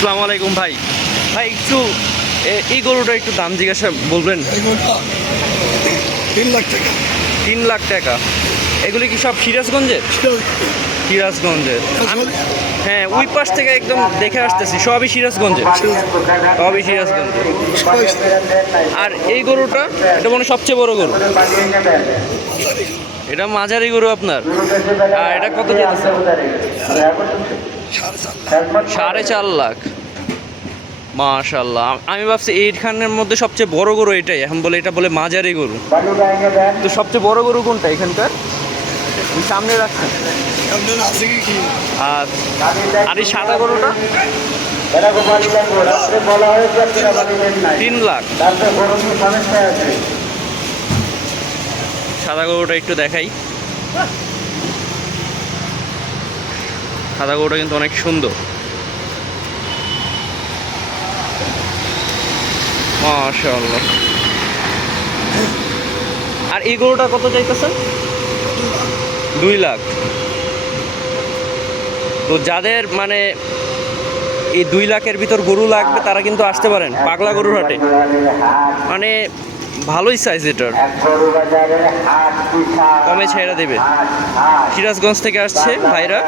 আসসালামু আলাইকুম ভাই। ভাই একটু এই গরুটা একটু দাম জিজ্ঞাসা বলবেন। এগুলোটা 3 লাখ টাকা। 3 লাখ টাকা। এগুলি কি সব সিরাজগঞ্জের? সিরাজগঞ্জের হ্যাঁ, ওই পাশ থেকে একদম দেখে আসতেছি, সবই সিরাজগঞ্জের। সবই সিরাজগঞ্জের। আর এই গরুটা, এটা মনে হয় সবচেয়ে বড় গরু। এটা মাঝারি গরু আপনার। আর এটা কত যেতেছে? 4.5 লাখ। মাশাআল্লাহ, আমি ভাবছি এইখানের মধ্যে সবচেয়ে বড় গরু এটাই, এখন বলে এটা বলে মাঝারি গরু। তো সবচেয়ে বড় গরু কোনটা এখানকার? সামনে রাখছেন। আর এই সাদা গরুটা 3 লাখ। সাদা গরুটা একটু দেখাই। সাদা গরুটা কিন্তু অনেক সুন্দর, মাশাআল্লাহ। আর এই গরুটা কত চাইতেছেন? 2 লাখ। তো যাদের মানে এই 2 লাখের ভিতর গরু লাগবে তারা কিন্তু আসতে পারেন পাগলা গরুর হাটে। মানে ভালোই সাইজ এটার, কমে ছেড়ে দেবে। সিরাজগঞ্জ থেকে আসছে ভাইরা।